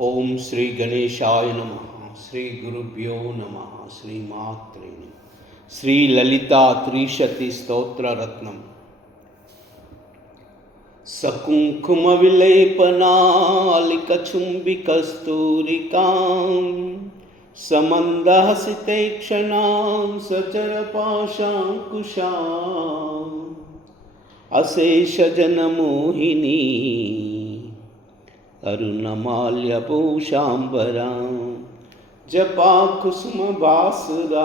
ओम श्री गणेशाय नमः। श्री गुरुभ्यो नमः। श्री मात्रे नमः। श्री ललिता त्रिशति स्तोत्र रत्नम सकुंकुम विलेपनालिकचुंबी कस्तूरिकां समंदहसिते क्षणां सचरपाशांकुशां अशेष जनमोहिनी अरुणमाल्यभूषाम्बरां जपा कुसुम बासुरा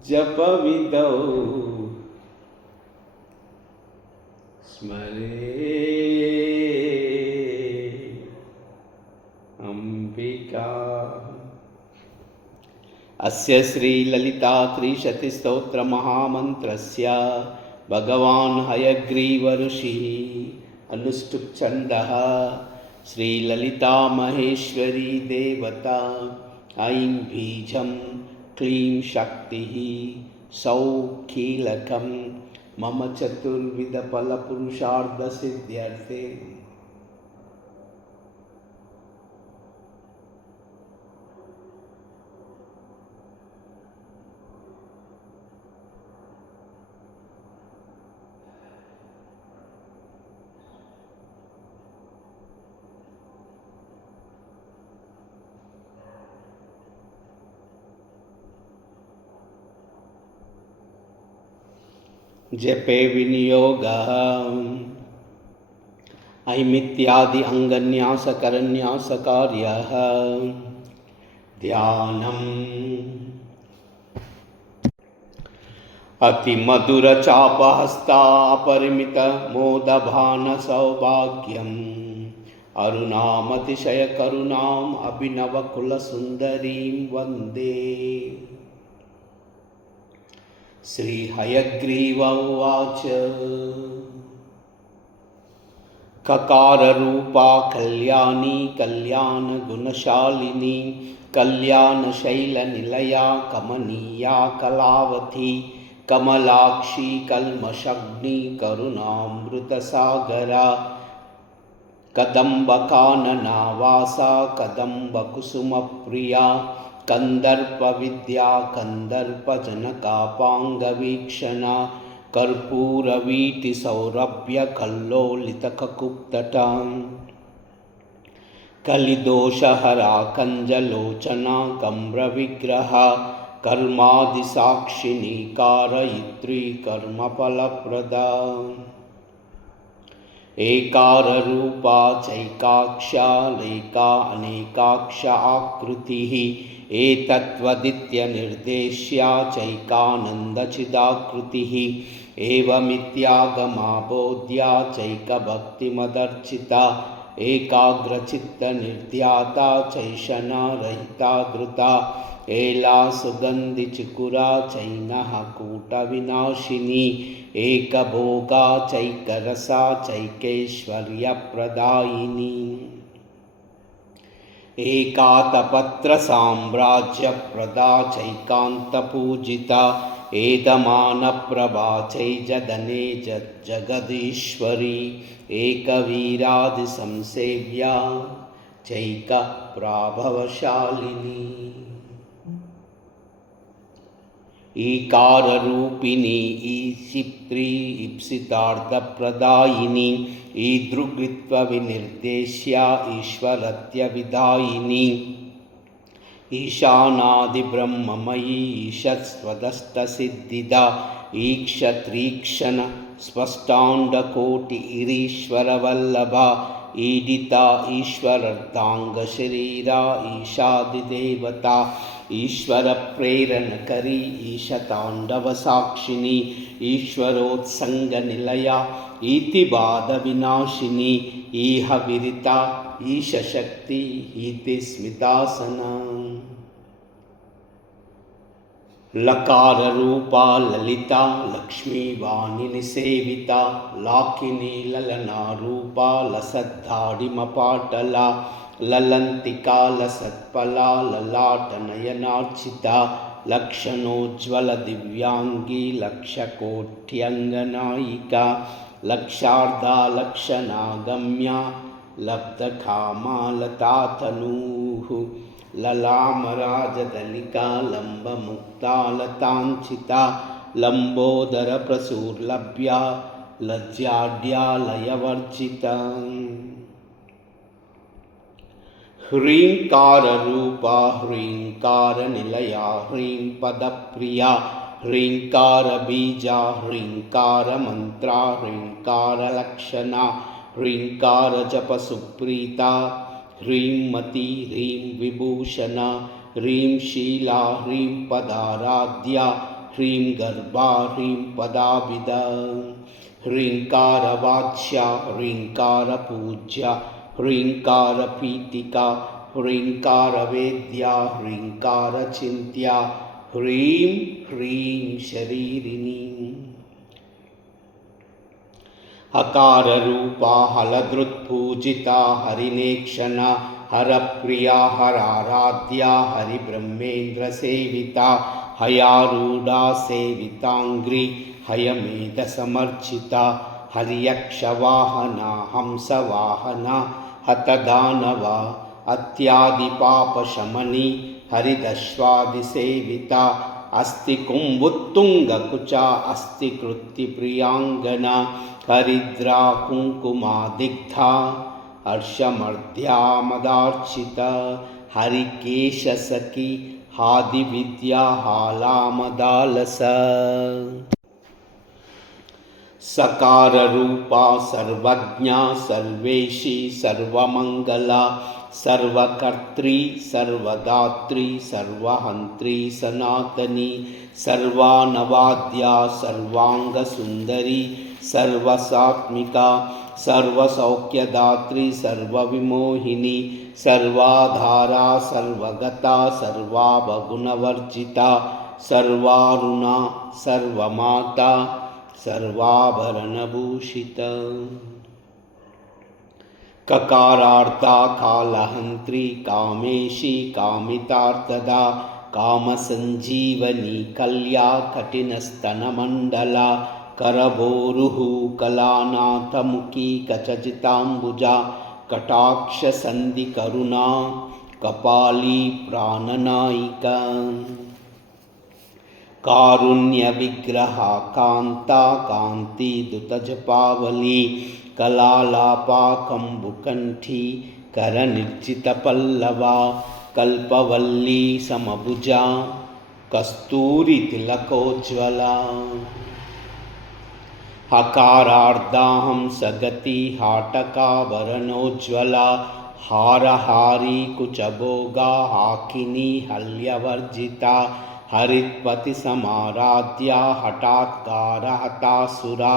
जपविदौ स्मरे अंबिका। अस्य श्री ललिता त्रिशति स्तोत्र महामन्त्रस्य भगवान् हयग्रीव ऋषिः अनुष्टुप् छन्दः श्री ललिता महेश्वरी देवता ऐं बीजं क्लीं शक्तिः सौः कीलकं मम चतुर्विध फलपुरुषार्थ सिद्ध्यर्थे। जपे विनियोगः ऐमित्यादि अंगन्यासकरन्यासकार्यः ध्यानम् अतिमधुरचापहस्ता अपरिमितमोदभान सौभाग्यम् अरुणामतिशयकरुणाम् अभिनवकुलसुन्दरीं वन्दे। श्रीहयग्रीव उवाच ककाररूपा कल्याणी कल्याणगुणशालिनी कल्याणशैलनिलया कमनीया कलावती कमलाक्षी कल्मषग्नि करुणामृतसागरा कदम्बकानना वासा कदम्बकुसुमप्रिया कंदर्पविद्या कंदर्पजनकापाङ्गवीक्षणा कर्पूरवीटिसौरभ्यकल्लोलितककुक्तटा कलिदोषहरा कञ्जलोचना कम्रविग्रहा कर्मादिसाक्षिणी कारयित्री कर्मफलप्रदा एकाररूपा चैकाक्षा लेका अनेकाक्ष आकृतिः एतत्त्वदित्यनिर्देश्या चैकानन्दचिदाकृतिः एवमित्यागमा बोध्या चैकभक्तिमदर्चिता एकाग्रचित्तनिर्ध्याता चैषणा रहिता धृता एला सुगन्धिचिकुरा चैनः कूटविनाशिनी एकभोगा चैकरसा चैकैश्वर्यप्रदायिनी एकातपत्रसाम्राज्यप्रदा चैकान्तपूजिता एदमानप्रभा चैजदने जगदीश्वरी एकवीरादिसंसेव्या चैकप्राभवशालिनी ईकाररूपिणी ईशिप्त्री ईप्सितार्थप्रदायिनी ईदृग्त्वविनिर्देश्या ईश्वरत्यविदायिनी ईशानादिब्रह्ममयी ईशत्स्वदष्टसिद्धिदा ईक्षत्रीक्षण स्पष्टाण्डकोटि ईरीश्वरवल्लभा ईडिता ईश्वरार्धांगशरीरा ईशादिदेवता ईश्वरप्रेरणकरी ईशताण्डवसाक्षिणी ईश्वरोत्सङ्गनिलया इतिबाधविनाशिनी इह विरिता ईशशक्ति इति स्मितासना लकाररूपा ललिता लक्ष्मीवाणिनि सेविता लाकिनी ललनारूपा लसद्धाडिमपाटला ललन्तिका लसत्फला ललाटनयनार्चिता लक्षणोज्ज्वलदिव्याङ्गी लक्षकोट्यङ्गनायिका लक्षार्धा लक्षणागम्या लब्धकामालतातनूः ललामराजदलिका लम्बमुक्तालताञ्छिता लम्बोदरप्रसूर्लभ्या लज्जाड्यालयवर्जिता ह्रीङ्काररूपा ह्रीङ्कारनिलया ह्रीं पदप्रिया ह्रीङ्कारबीजा ह्रीङ्कारमन्त्रा ह्रीङ्कारलक्षणा ह्रीङ्कारजपसुप्रीता ह्रीं मती ह्रीं विभूषणा ह्रीं शीला ह्रीं पदाराध्या ह्रीं गर्भा ह्रीं पदाभिदा ह्रीङ्कारवाच्या ह्रीङ्कारपूज्या ह्रीङ्कारपीठिका ह्रीङ्कारवेद्या ह्रीङ्कारचिन्त्या ह्रीं ह्रीं शरीरिणी हकाररूपा हलधृत्पूजिता हरिनेक्षणा हरप्रिया हराराध्या हरिब्रह्मेन्द्रसेविता हयारूढा सेविताङ्घ्रि हयमेधसमर्चिता हर्यक्षवाहना हंसवाहना हतदानवा अत्यादिपापशमनी हरिदश्वादिसेविता अस्तिकुम्भुत्तुङ्गकुचा अस्तिकृत्तिप्रियाङ्गना हरिद्रा कुङ्कुमादिग्धा हर्षमर्ध्या मदार्चिता हरिकेशसखी हादिविद्या हालामदालसा सकाररूपा सर्वज्ञा सर्वेशी सर्वमङ्गला सर्वकर्त्री सर्वदात्री सर्वहन्त्री सनातनी सर्वानवाद्या सर्वाङ्गसुन्दरी सर्वसात्मिका सर्वसौख्यदात्री सर्वविमोहिनी सर्वाधारा सर्वगता सर्वावगुणवर्जिता सर्वारुणा सर्वमाता सर्वाभरणभूषिता ककारार्था कालहन्त्री कामेशी कामितार्थदा कामसञ्जीवनी कल्या कठिनस्तनमण्डला करभोरुः कलानाथमुखी कचजिताम्बुजा कटाक्षसन्धिकरुणा कपाली प्राणनायिका कारुण्यविग्रहा कान्ता कान्तिदुतजपावली कलालापा कम्बुकण्ठी करनिर्जितपल्लवा कल्पवल्ली समभुजा कस्तूरितिलकोज्ज्वला हकारार्धाहं सगति हाटकाभरणोज्ज्वला हारहारी कुचभोगा हाकिनी हल्यवर्जिता हरित्पतिसमाराध्या हठात्कारहतासुरा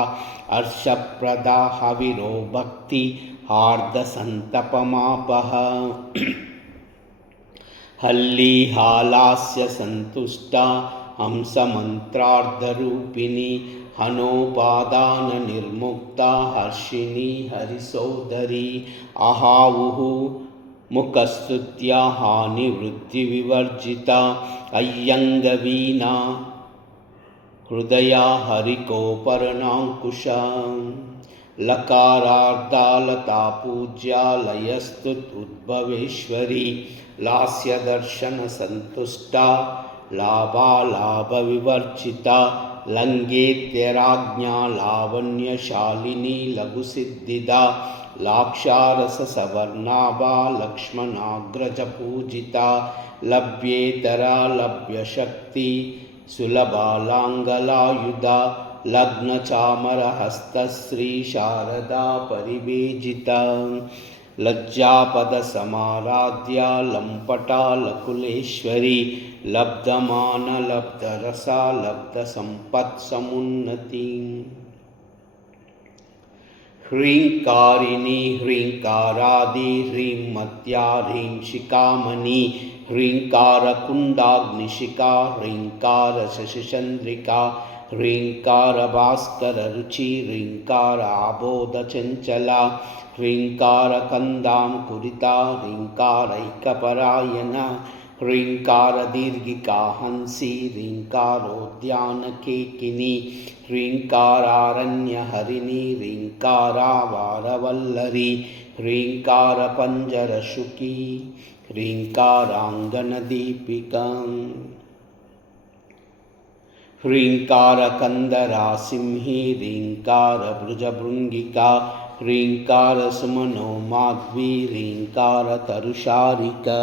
हर्षप्रदा हविरो भक्ति हार्दसन्तपमापः हल्लीहालास्य सन्तुष्टा हंसमन्त्रार्धरूपिणी हनोपादाननिर्मुक्ता हर्षिणी हरिसोदरी अहावुः मुखस्तुत्या हानिवृत्तिविवर्जिता अय्यङ्गवीणा हृदया हरिकोपरणाङ्कुशा लकारार्धालता पूज्या लयस्तुत् उद्भवेश्वरी लास्यदर्शनसन्तुष्टा लाभालाभविवर्जिता लङ्घेत्यराज्ञा लावण्यशालिनी लघुसिद्धिदा लाक्षारससवर्णाभा लक्ष्मणाग्रजपूजिता लभ्येतरा लभ्यशक्ति सुलभालाङ्गलायुधा लग्नचामरहस्तश्री शारदा परिवेजिता लज्जापदसमाराध्या लम्पटा लकुलेश्वरी लब्धमानलब्धरसा लब्धसम्पत्समुन्नती ह्रीङ्कारिणी ह्रीङ्कारादि ह्रीं मत्या ह्रीं शिखामणि ह्रीङ्कारकुण्डाग्निशिखा ह्रीङ्कारशशिचन्द्रिका ह्रीङ्कारभास्कररुचि ह्रीङ्काराबोधचञ्चला ह्रीङ्कारकन्दां कुरिता ह्रीङ्कारैकपरायणा ह्रीङ्कारदीर्घिका हंसी ह्रीङ्कारोद्यानकेकिनी ह्रीङ्कारारण्यहरिणी ह्रीङ्कारावारवल्लरी ह्रीङ्कारपञ्जरशुकी ह्रीङ्काराङ्गनदीपिकाम् ह्रीङ्कारकन्दरासिंही ह्रीङ्कारभुजभृङ्गिका ह्रीङ्कारसुमनो माध्वी ह्रीङ्कारतरुशारिका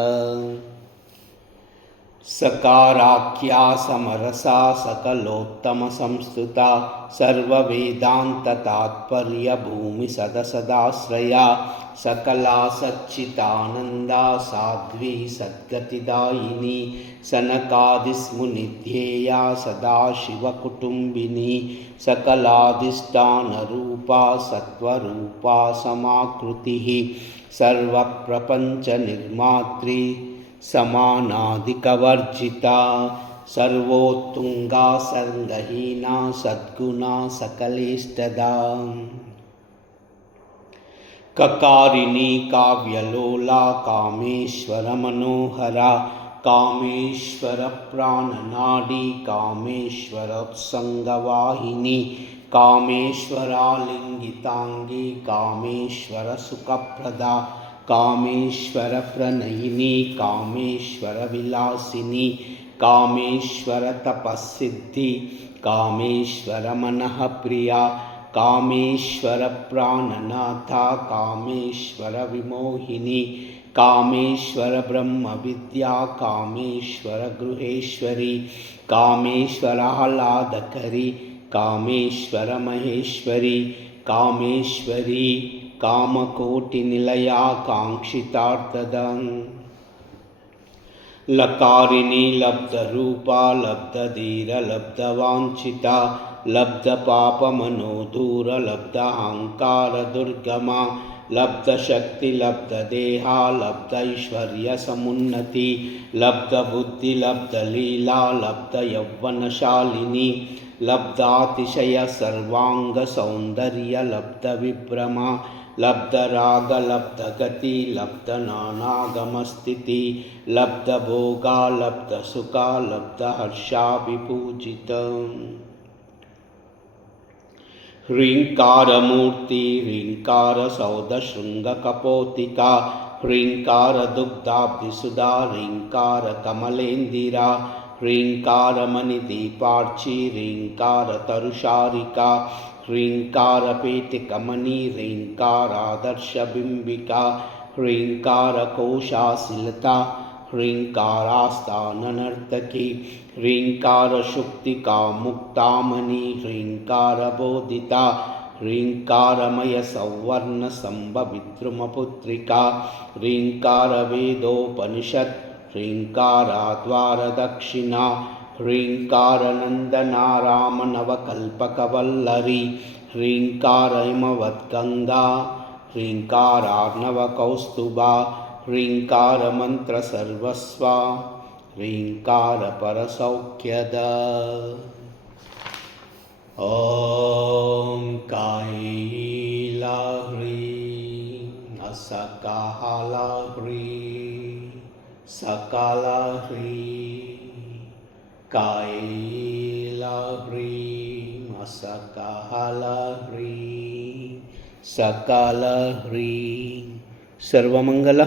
सकाराख्या समरसा सकलोत्तमसंस्तुता सर्ववेदान्ततात्पर्यभूमिसदसदाश्रया सकला सच्चिदानन्दा साध्वी सद्गतिदायिनी सनकादिस्मुनिध्येया सदाशिवकुटुम्बिनी सकलाधिष्ठानरूपा सत्त्वरूपा समाकृतिः सर्वप्रपञ्चनिर्मात्री समानाधिकवर्जिता सर्वोत्तुङ्गा सर्गहीना सद्गुणा सकलेष्टदा ककारिणी काव्यलोला कामेश्वरमनोहरा कामेश्वरप्राणनाडी कामेश्वरोत्सङ्गवाहिनी कामेश्वरालिङ्गिताङ्गी कामेश्वरसुखप्रदा कामेश्वरप्रणयिनी कामेश्वरविलासिनी कामेश्वरतपःसिद्धि कामेश्वरमनःप्रिया कामेश्वरप्राणनाथा कामेश्वरविमोहिनी कामेश्वरब्रह्मविद्या कामेश्वरगृहेश्वरी कामेश्वराह्लादकरी कामेश्वरमहेश्वरी कामेश्वरी कामकोटिनिलया काङ्क्षितार्थदं लकारिणी लब्धरूपा लब्धधीरलब्धवाञ्छिता लब्धपापमनोदूरलब्धाहङ्कारदुर्गमा लब्धशक्तिलब्धदेहा लब्धैश्वर्यसमुन्नति लब्धबुद्धिलब्धलीला लब्धयौवनशालिनी लब्धातिशय सर्वाङ्गसौन्दर्य लब्धविभ्रमा लब्धरागलब्धगति लब्धनानागमस्थिति लब्धभोगा लब्धसुखा लब्धहर्षाभिपूजितम् ह्रीङ्कारमूर्ति ह्रीङ्कारसौधशृङ्गकपोतिका ह्रीङ्कारदुग्धाब्धिसुधा ह्रीङ्कारकमलेन्दिरा ह्रीङ्कारमणिदीपार्ची ह्रीङ्कारतरुशारिका ह्रीङ्कारपेटिकमणि ह्रीङ्कारादर्शबिम्बिका ह्रीङ्कारकोशाशिलता ह्रीङ्कारास्थाननर्तकी ह्रीङ्कारशुक्तिका मुक्तामणि ह्रीङ्कारबोधिता ह्रीङ्कारमयसौवर्णसम्भविद्रुमपुत्रिका ह्रीङ्कारवेदोपनिषत् ह्रीङ्काराद्वारदक्षिणा ह्रीङ्कारनन्दनारामनवकल्पकवल्लरी ह्रीङ्कारहिमवद्गङ्गा ह्रीङ्कारार्णवकौस्तुभा ह्रीङ्कारमन्त्रसर्वस्वा ह्रीङ्कारपरसौख्यदा ॐ कायीलाह्री असकालाह्री सकलाह्री कायीलाह्री असकालाह्री सकलाह्री सर्वमङ्गल